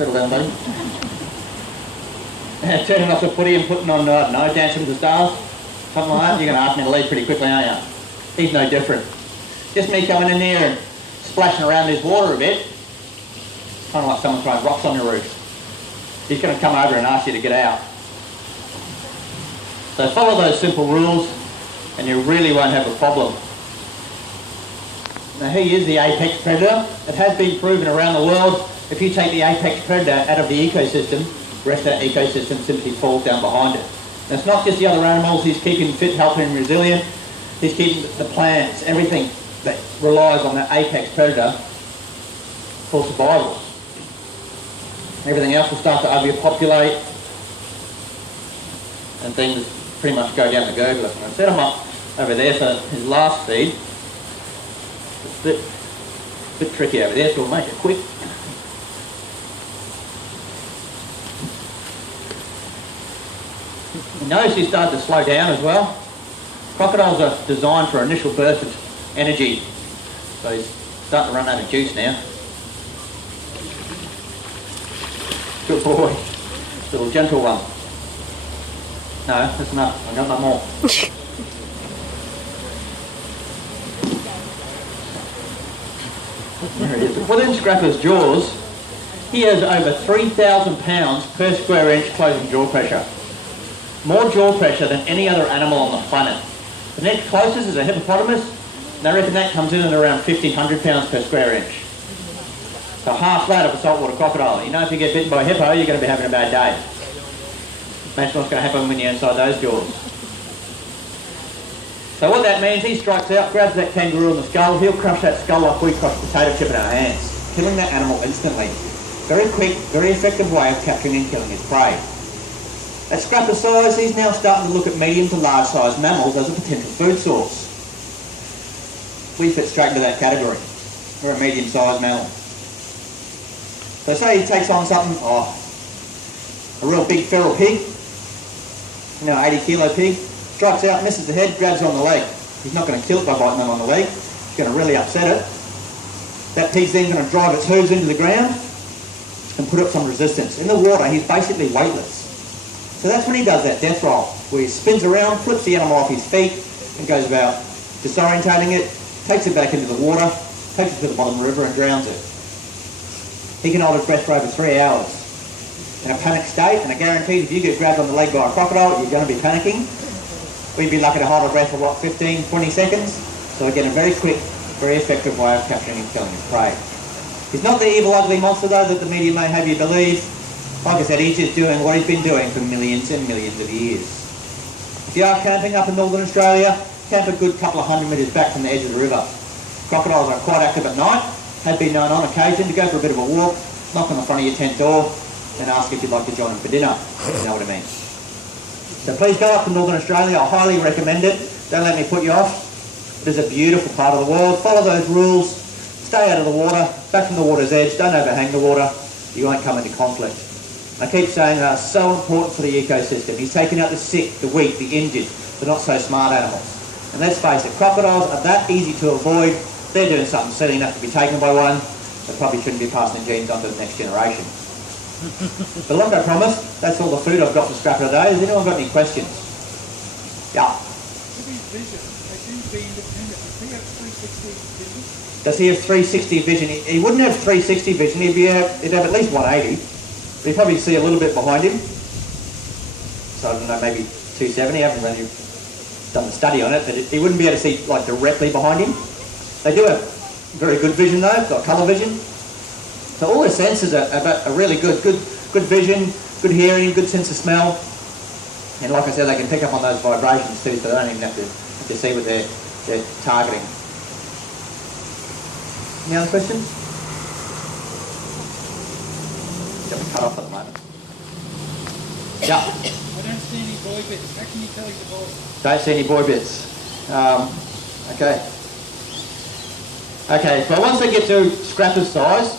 Settle down, buddy. Turning off the footy and putting on, I don't know, Dancing with the Stars, something like that. You're going to ask me to leave pretty quickly, aren't you? He's no different. Just me coming in there and splashing around this water a bit. Kind of like someone throwing rocks on your roof. He's going to come over and ask you to get out. So follow those simple rules and you really won't have a problem. Now he is the apex predator. It has been proven around the world, if you take the apex predator out of the ecosystem, the rest of that ecosystem simply falls down behind it. And it's not just the other animals he's keeping fit, healthy and resilient. He's keeping the plants, everything that relies on that apex predator for survival. Everything else will start to overpopulate and things pretty much go down the gurgler. And I set him up over there for his last feed. It's a bit tricky over there, so we'll make it quick. You notice he started to slow down as well. Crocodiles are designed for an initial burst of energy. So he's starting to run out of juice now. Good boy. Little gentle one. No, that's enough. I've got no more. There it is. Within Scrapper's jaws, he has over 3,000 pounds per square inch closing jaw pressure. More jaw pressure than any other animal on the planet. The next closest is a hippopotamus, and I reckon that comes in at around 1,500 pounds per square inch. So half that of a saltwater crocodile. You know, if you get bitten by a hippo, you're going to be having a bad day. Imagine what's going to happen when you're inside those jaws. So what that means, he strikes out, grabs that kangaroo in the skull, he'll crush that skull like we crush potato chip in our hands, killing that animal instantly. Very quick, very effective way of capturing and killing his prey. At Scrapper size, he's now starting to look at medium to large sized mammals as a potential food source. We fit straight into that category. We're a medium sized mammal. So say he takes on something, a real big feral pig, 80 kilo pig, strikes out, misses the head, grabs it on the leg. He's not going to kill it by biting them on the leg. He's going to really upset it. That pig's then going to drive its hooves into the ground and put up some resistance. In the water, he's basically weightless. So that's when he does that death roll, where he spins around, flips the animal off his feet, and goes about disorientating it, takes it back into the water, takes it to the bottom of the river and drowns it. He can hold his breath for over 3 hours. In a panic state, and I guarantee if you get grabbed on the leg by a crocodile, you're going to be panicking. We'd be lucky to hold our breath for 15, 20 seconds. So again, a very quick, very effective way of capturing and killing his prey. He's not the evil, ugly monster though that the media may have you believe. Like I said, he's just doing what he's been doing for millions and millions of years. If you are camping up in northern Australia, camp a good couple of 100 metres back from the edge of the river. Crocodiles are quite active at night, have been known on occasion to go for a bit of a walk, knock on the front of your tent door, and ask if you'd like to join them for dinner, if you know what I mean. So please go up to northern Australia, I highly recommend it. Don't let me put you off. It is a beautiful part of the world. Follow those rules, stay out of the water, back from the water's edge, don't overhang the water, you won't come into conflict. I keep saying they are so important for the ecosystem. He's taking out the sick, the weak, the injured, the not so smart animals. And let's face it, crocodiles are that easy to avoid. They're doing something silly enough to be taken by one. They probably shouldn't be passing their genes on to the next generation. But like I promised, that's all the food I've got for Scrapper today. Has anyone got any questions? Yeah. Does he have 360 vision? He wouldn't have 360 vision, he'd have at least 180. But you probably see a little bit behind him. So I don't know, maybe 270. I haven't really done the study on it, but he wouldn't be able to see like directly behind him. They do have very good vision though, got colour vision. So all their senses are really good vision, good hearing, good sense of smell. And like I said, they can pick up on those vibrations too, so they don't even have to see what they're targeting. Any other questions? Got me cut off at the moment. Yeah. I don't see any boy bits. How can you tell he's a boy? Don't see any boy bits. Okay. Okay, so once they get to Scrapper's size,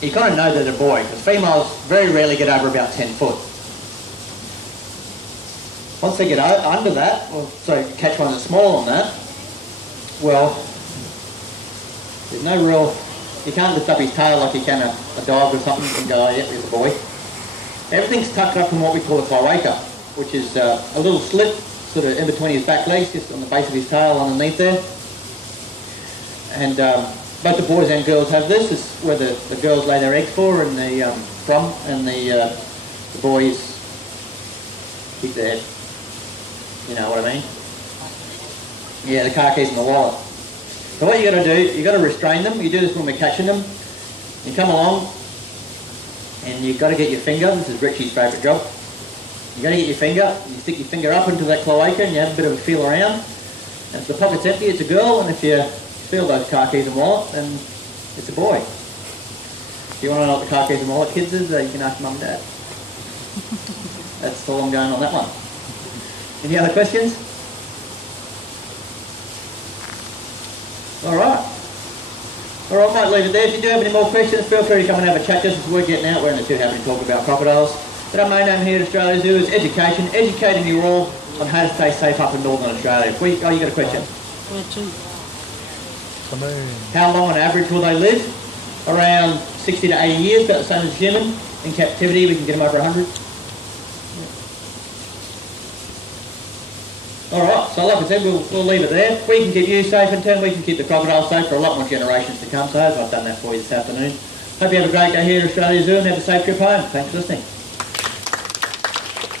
you kind of know they're a boy, because females very rarely get over about 10 foot. Once they get under that, or so catch one that's smaller than that, well, there's no real You can't lift up his tail like you can a dog or something and go, oh, yeah, there's a boy. Everything's tucked up in what we call a cloaca, which is a little slit sort of in between his back legs, just on the base of his tail underneath there. And both the boys and girls have this. It's where the girls lay their eggs for and from, and the boys keep their head. You know what I mean? Yeah, the car keys and the wallet. So what you got to do, you got to restrain them. You do this when we're catching them. You come along, and you've got to get your finger. This is Richie's favourite job. You got to get your finger. You stick your finger up into that cloaca, and you have a bit of a feel around. And if the pocket's empty, it's a girl, and if you feel those car keys and wallet, then it's a boy. If you want to know what the car keys and wallet kids is, you can ask mum and dad. That's all I'm going on that one. Any other questions? All right. All right, might leave it there. If you do have any more questions, feel free to come and have a chat just as we're getting out. We're in the too happy to talk about crocodiles. But our main aim here at Australia Zoo is education, educating you all on how to stay safe up in Northern Australia. Oh, you got a question? Where to? How long on average will they live? Around 60 to 80 years, about the same as human. In captivity, we can get them over 100. Alright, so like I said, we'll leave it there. We can keep you safe in turn, we can keep the crocodiles safe for a lot more generations to come, so I've done that for you this afternoon. Hope you have a great day here at Australia Zoo and have a safe trip home. Thanks for listening.